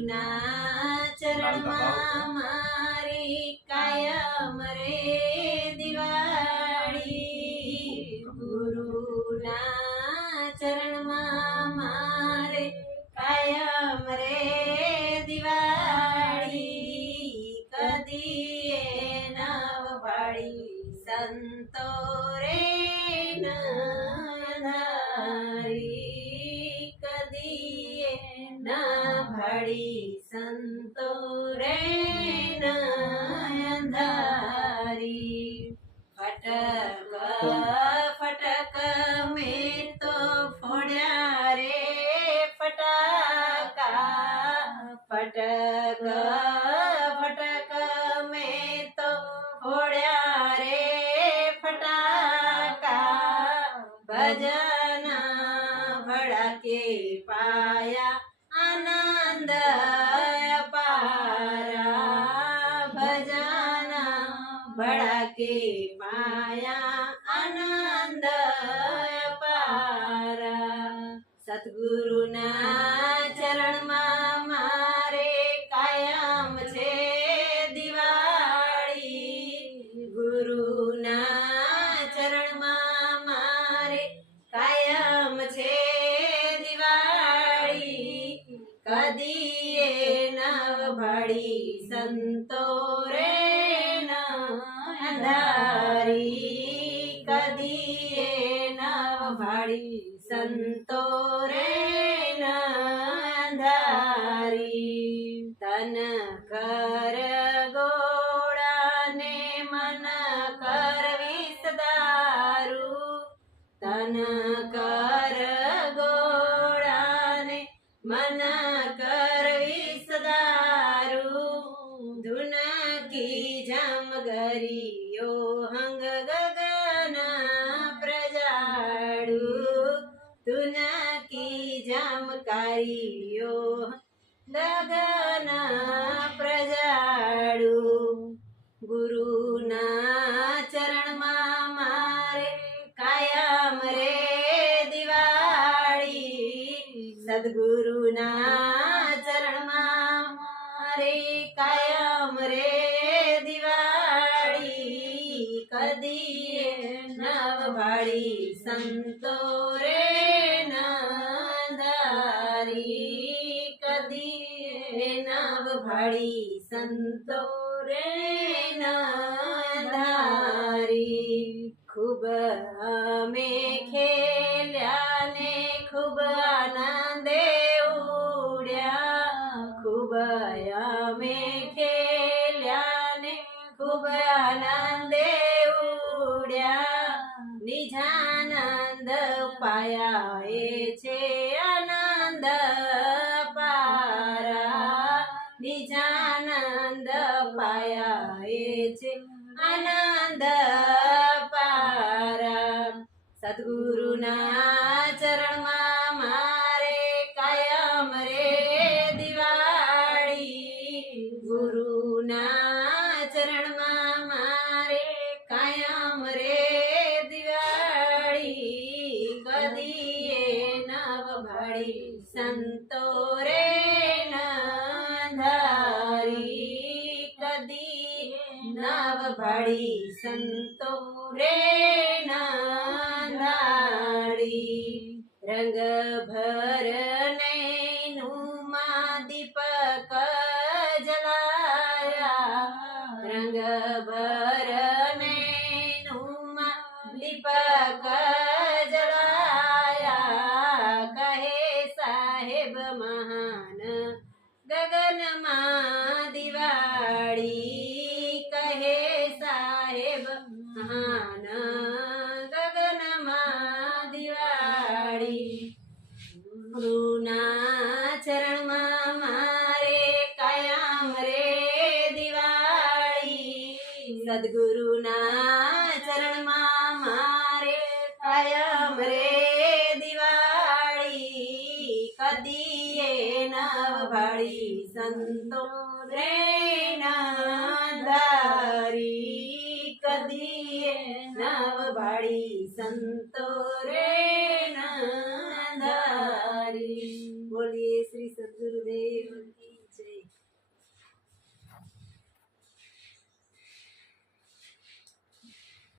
સદગુરુના ચરણમાં મારી કાયમ રે દિવાળી ગુરુના ચરણમાં મારે કાયમ રે દિવાળી કદીએ નવ ભાળી સંતો રે નયનધારી કદીએ ના ભાળી સંતો રે નયનધારી ફટક ફટક મેં તો ફોડ્યા રે ફટાકા ફટક ફટક મેં તો ફોડ્યા રે ફટાકા ભજન ભડાકે પાયા આનંદ અપારા ભજન ભડાકે પાયા આનંદ અપારા સદગુરુના ચરણમાં મારે કાયમ છે દિવાળી ગુરુના ચરણમાં મારે કાયમ છે દિવાળી કદીએ નવ ભાળી સંતો રે નયનધારી કદીએ નવ ભાળી સંતો રે નયનધારી તન કર ગોળાને મન કર વિસદારું તન કર ગોળાને મન કર વિસદારું ધુન કી જમ ગરિયો હંગ ગગન પ્રજાડુ ધુન કી જમકારીઓ ગગન પ્રજાડુ ગુરુના ચરણમાં મારે કાયમ રે દિવાળી સદગુરુના ચરણમાં મારે કાયમ રે દિવાળી કદીએ નવ ભાળી સંતો રે નયનધારી કદીએ નવ ભાળી સંતો રે નયનધારી ખૂબ અમે ખેલ્યા ને ખૂબ આનંદે ઉડ્યા ખૂબ અમે ખેલ્યા ને ખૂબ આનંદે ઉડ્યા નિજાનંદ પાયા એ છે આનંદ પારા નિજાનંદ પાયા એ છે આનંદ પારા સદગુરુના ચરણમાં મારે કાયમ રે દિવાળી ગુરુના ચરણમાં મારે કાયમ રે દિવાળી કદીએ નવ ભાળી સંતો રે નયનધારી કદીએ નવ ભાળી સંતો રે નયનધારી રંગ ભર નૈનુમાં દીપક જલાયા રંગ ભર નૈનુમાં દીપક જલાયા કહે સાહેબ મહાન ગગનમાં દિવાળી કહે સાહેબ મહાન ગગનમાં દિવાળી ગુરુના ચરણમાં મારે કાયમ રે દિવાળી સદગુરુના ચરણમાં મારે કાયમ રે દિવાળી કદીએ નવ ભાળી સંતો રે નયનધારી કદીએ નવ ભાળી સંતો રે